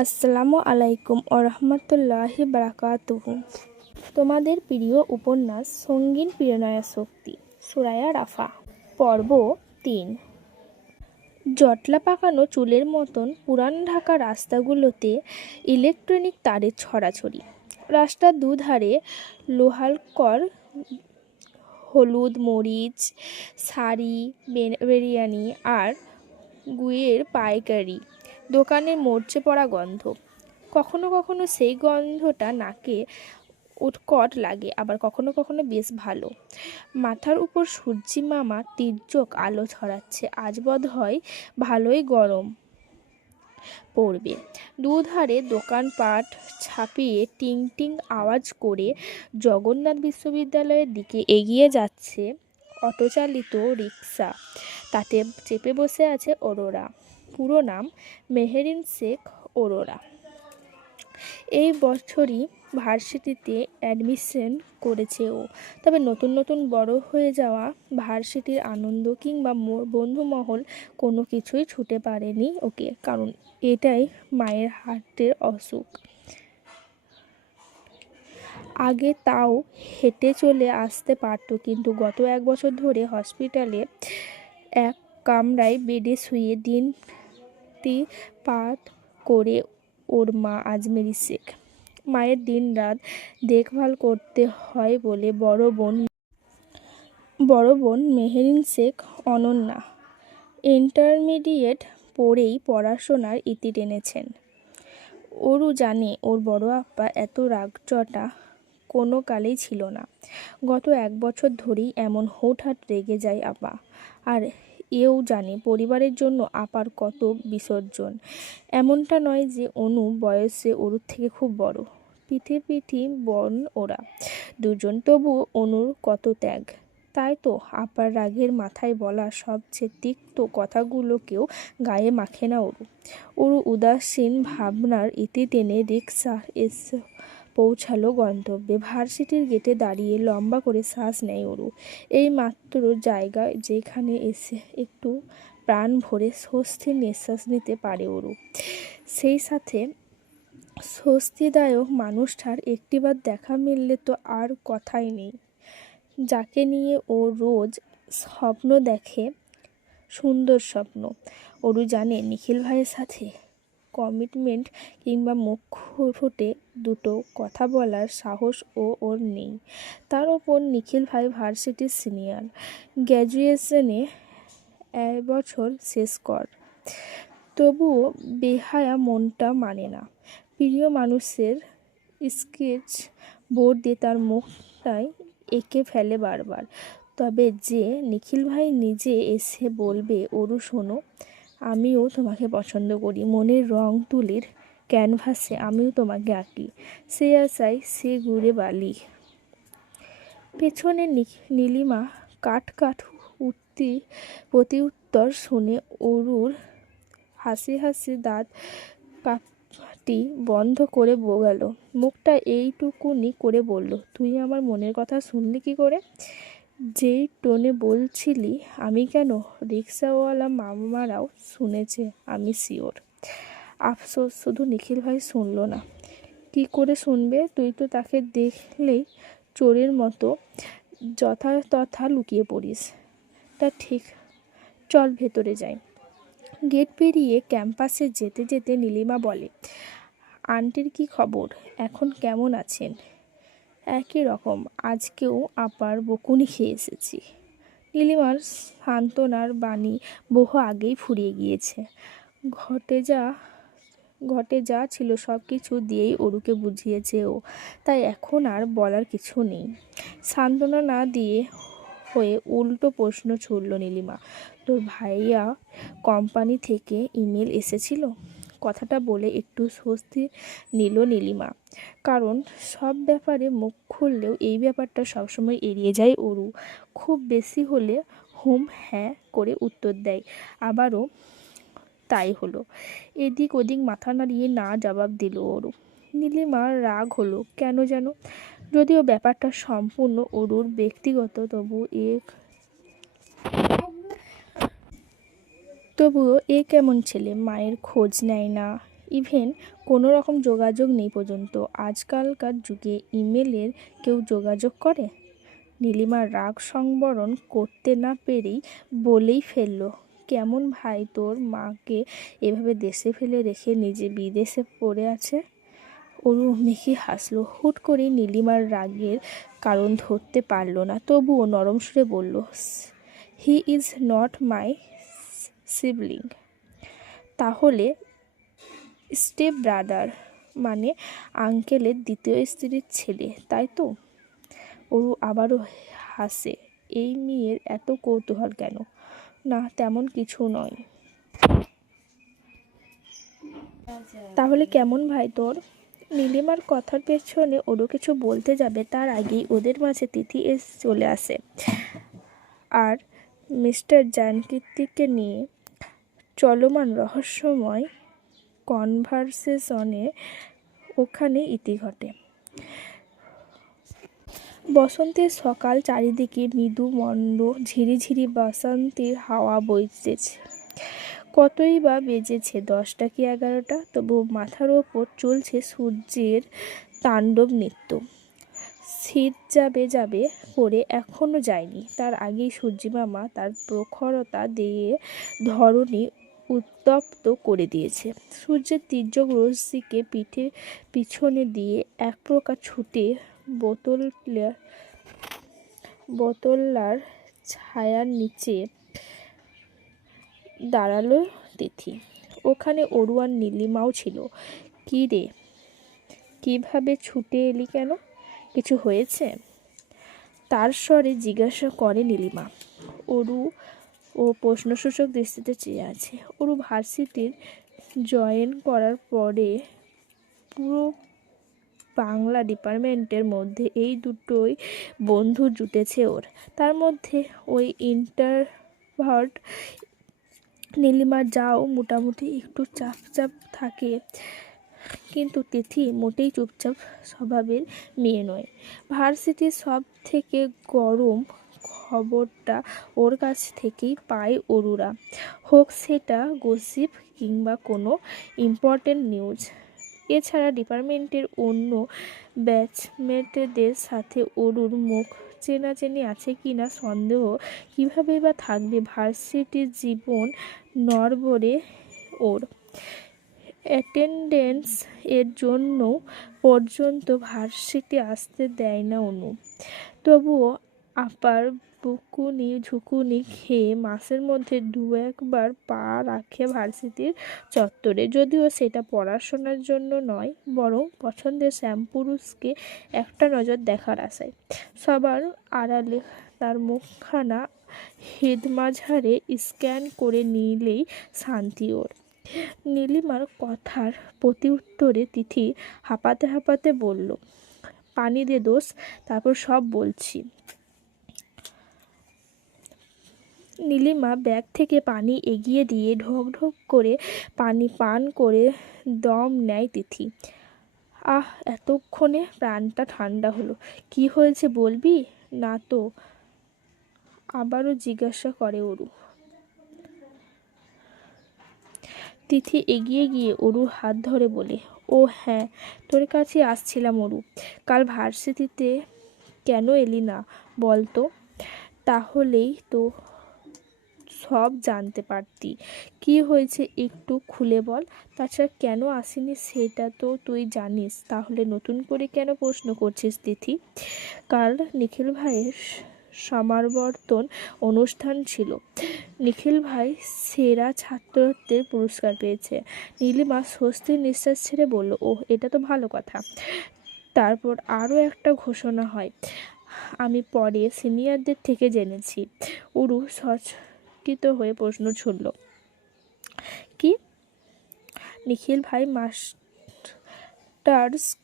আসসালামু আলাইকুম ওরহমতুল্লাহি বারাকাতুহু। তোমাদের প্রিয় উপন্যাস সঙ্গীন প্রেরণা শক্তি, সুরায়া রাফা, পর্ব 3। জটলা পাকানো চুলের মতন পুরান ঢাকা রাস্তাগুলোতে ইলেকট্রনিক তারের ছড়াছড়ি। রাস্তার দুধারে লোহালকর হলুদ মরিচ, শাড়ি, বিরিয়ানি আর গুইয়ের পাইকারি দোকানের মরচে পড়া গন্ধ। কখনো কখনো সেই গন্ধটা নাকে উৎকট লাগে, আবার কখনো কখনো বেশ ভালো। মাথার উপর সূর্যি মামা তির্যক আলো ছড়াচ্ছে, আজ বোধ হয় ভালোই গরম পড়বে। দুধারে দোকানপাট ছাপিয়ে টিং টিং আওয়াজ করে জগন্নাথ বিশ্ববিদ্যালয়ের দিকে এগিয়ে যাচ্ছে অটোচালিত রিক্সা। তাতে চেপে বসে আছে অরোরা। পুরো নাম মেহেরিন শেখ অরোরা। এই বছরই ভার্সিটিতে অ্যাডমিশন করেছে ও। তবে নতুন নতুন বড় হয়ে যাওয়া ভার্সিটির আনন্দ কিংবা বন্ধুমহল কোনো কিছুই ছুটে পারেনি ওকে, কারণ এটাই মায়ের হার্টের অসুখ। আগে তাও হেঁটে চলে আসতে পারত, কিন্তু গত 1 বছর ধরে হসপিটালে এক কামরায় বেডে শুয়ে দিনটি পার করে ওর মা আজমেরি শেখ। মায়ের দিন রাত দেখভাল করতে হয় বলে বড় বোন মেহেরিন শেখ অনন্যা ইন্টারমিডিয়েট পড়েই পড়াশোনার ইতি টেনেছেন। ওরও জানে ওর বড় আপ্পা এত রাগচটা কোনো কালেই ছিল না। গত 1 বছর ধরেই এমন হুটহাট রেগে যায় আপা। আর এও জানে পরিবারের জন্য আপার কত বিসর্জন। এমনটা নয় যে অনু বয়সে ওর থেকে খুব বড়, পিঠি বোন ওরা দুজন, তবু অনুর কত ত্যাগ। তাই তো আপার রাগের মাথায় বলা সবচেয়ে তিক্ত কথাগুলোকেও গায়ে মাখে না ওরু উদাসীন ভাবনার ইতি টেনে রিক্সা এসে পৌঁছালো গন্তব্যে। ভার্সিটির গেটে দাঁড়িয়ে লম্বা করে শ্বাস নেয় ওরু। এই মাত্র জায়গা যেখানে এসে একটু প্রাণ ভরে স্বস্তির নিঃশ্বাস নিতে পারে ওরু। সেই সাথে স্বস্তিদায়ক মানুষটার একটিবার দেখা মিললে তো আর কথাই নেই। যাকে নিয়ে ও রোজ স্বপ্ন দেখে, সুন্দর স্বপ্ন। ওরু জানে নিখিল ভাইয়ের সাথে কমিটমেন্ট কিংবা মুখ ফুটে দুটো কথা বলার সাহস ওর নেই। তার ওপর নিখিল ভাই ভার্সিটির সিনিয়র, গ্র্যাজুয়েশনে এবছর শেষ কর। তবুও বেহায়া মনটা মানে না। প্রিয় মানুষের স্কেচ বোর্ড দিয়ে তার মুখটাই এঁকে ফেলে বারবার। তবে যে নিখিল ভাই নিজে এসে বলবে, ওরু শোনো, আমিও তোমাকে পছন্দ করি, মনের রং তুলির ক্যানভাসে আমিও তোমাকে আঁকি, সে আশায় সে ঘুরে বালি। পেছনে নীলিমা কাট প্রতি উত্তর শুনে অরুর হাসি দাঁত কাপটি বন্ধ করে গেল। মুখটা এইটুকুনি করে বলল, তুই আমার মনের কথা শুনলি কি করে? যেই টোনে বলছিলি। আমি কেন, রিক্সাওয়ালা মামারাও শুনেছে, আমি শিওর। আফসোস, শুধু নিখিল ভাই শুনল না। কি করে শুনবে? তুই তো তাকে দেখলেই চোরের মতো যথাতথা লুকিয়ে পড়িস। তা ঠিক, চল ভেতরে যাই। গেট পেরিয়ে ক্যাম্পাসে যেতে যেতে নীলিমা বলে, আন্টির কি খবর, এখন কেমন আছেন? একই রকম, আজকেও আপার বকুনি খেয়ে এসেছি। নীলিমার সান্ত্বনার বাণী বহু আগেই ফুরিয়ে গিয়েছে। ঘটে যা ছিল সব কিছু দিয়েই অরুকে বুঝিয়েছে ও, তাই এখন আর বলার কিছু নেই। সান্ত্বনা না দিয়ে হয়ে উল্টো প্রশ্ন ছুড়ল নীলিমা, তোর ভাইয়া কোম্পানি থেকে ইমেল এসেছিল? কথাটা বলে একটু স্বস্তি নিল নীলিমা, কারণ সব ব্যাপারে মুখ খুললেও এই ব্যাপারটা সবসময় এড়িয়ে যায় অরু। খুব বেশি হলে হ্যাঁ করে উত্তর দেয়, আবারও তাই হলো। এদিক ওদিক মাথা নাড়িয়ে না জবাব দিল অরু। নীলিমার রাগ হলো কেন যেন, যদিও ব্যাপারটা সম্পূর্ণ অরুর ব্যক্তিগত, তবুও এ কেমন ছেলে, মায়ের খোঁজ নেয় না, ইভেন কোনো রকম যোগাযোগ নেই পর্যন্ত। আজকালকার যুগে ইমেলের কেউ যোগাযোগ করে? নীলিমার রাগ সংবরণ করতে না পেরেই বলেই ফেলল, কেমন ভাই তোর মাকে এভাবে দেশে ফেলে রেখে নিজে বিদেশে পড়ে আছে? অরু মেখে হাসলো। হুট করে নীলিমার রাগের কারণ ধরতে পারল না, তবুও নরম সুরে বলল, he is not my sibling. তাহলে স্টেপ ব্রাদার, মানে আঙ্কেলের দ্বিতীয় স্ত্রীর ছেলে, তাই তো? অরু আবারও হাসে। এই মেয়ের এত কৌতূহল কেন? না, তেমন কিছু নয়। তাহলে কেমন ভাই তোর? নীলিমার কথার পেছনে ওরও কিছু বলতে যাবে তার আগেই ওদের মাঝে তিথি চলে আসে আর মিস্টার জানকীর্তিকে নিয়ে চলমান রহস্যময় কনভারসেশনে ওখানে ইতি ঘটে। বসন্তের সকাল, চারিদিকে মৃদু মন্দ ঝিরিঝিরি বাসন্তীর হাওয়া বইতেছে। কতই বা বেজেছে, 10টা কি 11টা, তবু মাথার ওপর চলছে সূর্যের তাণ্ডব নৃত্য। শীত যাবে যাবে করে এখনো যায়নি, তার আগেই সূর্যিমামা তার প্রখরতা দিয়ে ধরণী উত্তপ্ত করে দিয়েছে। সূর্যের তীর্যক রশ্মিকে পিছনে দিয়ে এক প্রকার ছুটে বোতলার ছায়ার নিচে দাঁড়ালো তিথি। ওখানে অরু আর নীলিমাও ছিল। কি রে, কিভাবে ছুটে এলি কেন? কিছু হয়েছে? তার স্বরে জিজ্ঞাসা করে নীলিমা। অরু ও প্রশ্নসূচক দৃষ্টিতে চেয়ে আছে। অরু ভার্সিটির জয়েন করার পরে পুরো বাংলা ডিপার্টমেন্টের মধ্যে এই দুটোই বন্ধু জুটেছে ওর। তার মধ্যে ওই ইন্ট্রোভার্ট নীলিমা যাও মোটামুটি একটু চাপচাপ থাকে, কিন্তু তিথি মোটেই চুপচাপ স্বভাবের মেয়ে নয়। ভার্সিটির সব থেকে গরম খবরটা ওর কাছ থেকেই পায় অরুরা, হোক সেটা গসিপ কিংবা কোনো ইম্পর্টেন্ট নিউজ। এছাড়া ডিপার্টমেন্টের অন্য ব্যাচমেটদের সাথে অরুর মুখ চেনাচেনি আছে কিনা সন্দেহ। কিভাবে বা থাকবে? ভার্সিটির জীবন নড়বড়ে ওর। অ্যাটেন্ডেন্স এর জন্য পর্যন্ত ভার্সিটি আসতে দেয় না অনু। তবুও আপার বকুনি ঝুঁকুনি খেয়ে মাসের মধ্যে 2-1 বার পা রাখে ভার্সিটির চত্বরে, যদিও সেটা পড়াশোনার জন্য নয়, বরং পছন্দের শ্যামপুরুষকে একটা নজর দেখার আশায়। সবার আড়ালে তার মুখখানা হিদমাঝারে স্ক্যান করে নিলেই শান্তি ওর। নীলিমার কথার প্রতি উত্তরে তিথি হাঁপাতে হাঁপাতে বলল, পানি দে দোষ, তারপর সব বলছি। নীলিমা ব্যাগ থেকে পানি এগিয়ে দিয়ে ঢোক ঢোক করে পানি পান করে দম নেয় তিথি। আহ, এতক্ষণে প্রাণটা ঠান্ডা হলো। কি হয়েছে বলবি? না তো, আবারও জিজ্ঞাসা করে অরু। তিথি এগিয়ে গিয়ে অরুর হাত ধরে বলে, ও হ্যাঁ, তোর কাছে আসছিলাম অরু। কাল ভার্সিটিতে কেন এলি না বল তো? তাহলেই তো সব জানতে পারতি। কি হয়েছে একটু খুলে বল। তাছাড়া কেন আসিনি সেটা তো তুই জানিস, তাহলে নতুন করে কেন প্রশ্ন করছিস তিথি? কাল নিখিল ভাইয়ের সমাবর্তন অনুষ্ঠান ছিল। নিখিল ভাই সেরা ছাত্রত্বের পুরস্কার পেয়েছে। নীলিমা স্বস্তির নিঃশ্বাস ছেড়ে বলল, ওহ, এটা তো ভালো কথা। তারপর আরও একটা ঘোষণা হয়, আমি পরে সিনিয়রদের থেকে জেনেছি। অরু সচকিত হয়ে প্রশ্ন ছুড়ল, কি? নিখিল ভাই মাস্টার্স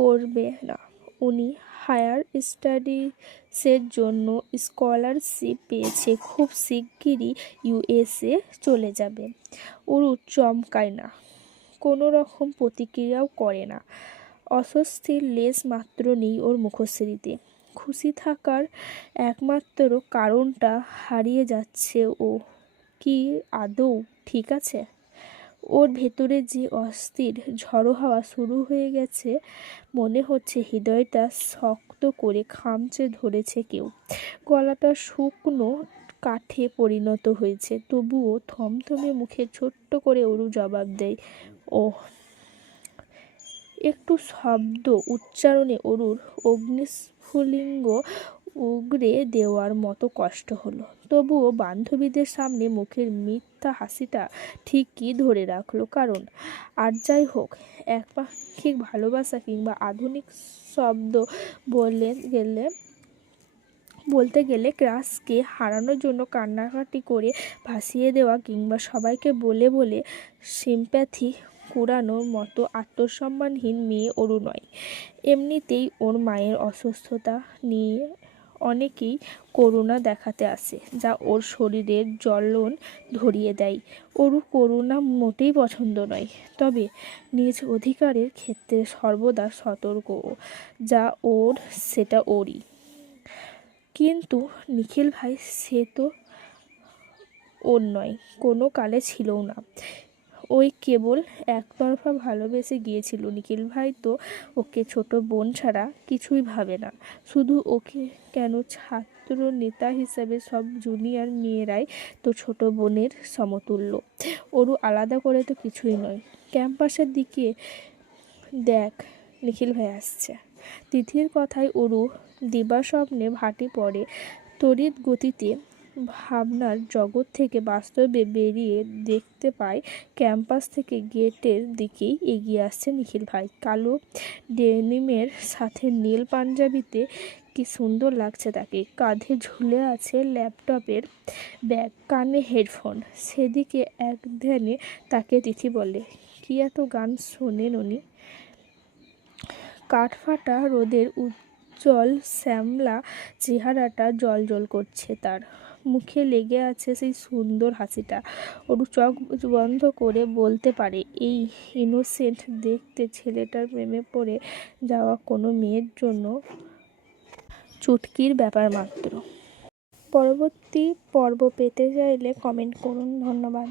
করবে না, উনি হায়ার স্টাডিজের জন্য স্কলারশিপ পেয়েছে, খুব শিগগিরই USA চলে যাবে। অরু চমকায় না, কোনো রকম প্রতিক্রিয়াও করে না। অস্বস্তির লেশ মাত্র নেই ওর মুখশ্রীতে। খুশি থাকার একমাত্র কারণটা হারিয়ে যাচ্ছে ও। কি আদৌ ঠিক আছে? ওর ভেতরে যে অস্থির ঝড়ো হাওয়া শুরু হয়ে গেছে, মনে হচ্ছে হৃদয়টা শক্ত করে খামচে ধরেছে কেউ। গলাটা শুকনো কাঠে পরিণত হয়েছে, তবুও থমথমে মুখে ছোট্ট করে অরু জবাব দেয়, ওহ। একটু শব্দ উচ্চারণে অরুর অগ্নিস্ফুলিঙ্গ উগরে দেওয়ার মতো কষ্ট হলো। তবুও বান্ধবীদের সামনে মুখের মিথ্যা হাসিটা ঠিকই ধরে রাখলো। কারণ আর যাই হোক, একপাক্ষিক ভালোবাসা কিংবা আধুনিক শব্দ বলতে গেলে ক্রাশকে হারানোর জন্য কান্নাকাটি করে ভাসিয়ে দেওয়া কিংবা সবাইকে বলে বলে সিম্প্যাথি কুড়ানোর মতো আত্মসম্মানহীন মেয়ে অরু নয়। এমনিতেই ওর মায়ের অসুস্থতা নিয়ে অনেকেই করুণা দেখাতে আসে, যা ওর শরীরের জ্বলন ধরিয়ে দেয়। অরু করুণা মোটেই পছন্দ নয়, তবে নিজ অধিকারের ক্ষেত্রে সর্বদা সতর্ক, যা ওর সেটা ওরই। কিন্তু নিখিল ভাই সে তো ওর নয়, কোনো কালে ছিলও না। ওই কেবল একতরফা ভালোবেসে গিয়েছিল। নিখিল ভাই তো ওকে ছোট বোন ছাড়া কিছুই ভাবে না। শুধু ওকে কেন, ছাত্র নেতা হিসাবে সব জুনিয়র মেয়েরাই তো ছোট বোনের সমতুল্য। ওরু আলাদা করে তো কিছুই নয়। ক্যাম্পাসের দিকে দেখ, নিখিল ভাই আসছে। তিথির কথায় অরু দিবাস্বপ্নে ভাটি পড়ে। তড়িৎ গতিতে ভাবনার জগৎ থেকে বাস্তবে বেরিয়ে দেখতে পায় ক্যাম্পাস থেকে গেটের দিকেই এগিয়ে আসছে নিখিল ভাই। কালো ডেনিমের সাথে নীল পাঞ্জাবিতে কি সুন্দর লাগছে তাকে। কাঁধে ঝুলে আছে ল্যাপটপের ব্যাগ, কানে হেডফোন। সেদিকে এক ধ্যানে তাকে তিথি বলে, কি এত গান শোনেন উনি? কাঠফাটা রোদের উজ্জ্বল শ্যামলা চেহারাটা জ্বলজ্বল করছে, তার মুখে লেগে আছে সেই সুন্দর হাসিটা। ওরু চোখ বন্ধ করে বলতে পারে, এই ইনোসেন্ট দেখতে ছেলেটার প্রেমে পড়ে যাওয়া কোনো মেয়ের জন্য চুটকির ব্যাপার মাত্র। পরবর্তী পর্ব পেতে চাইলে কমেন্ট করুন। ধন্যবাদ।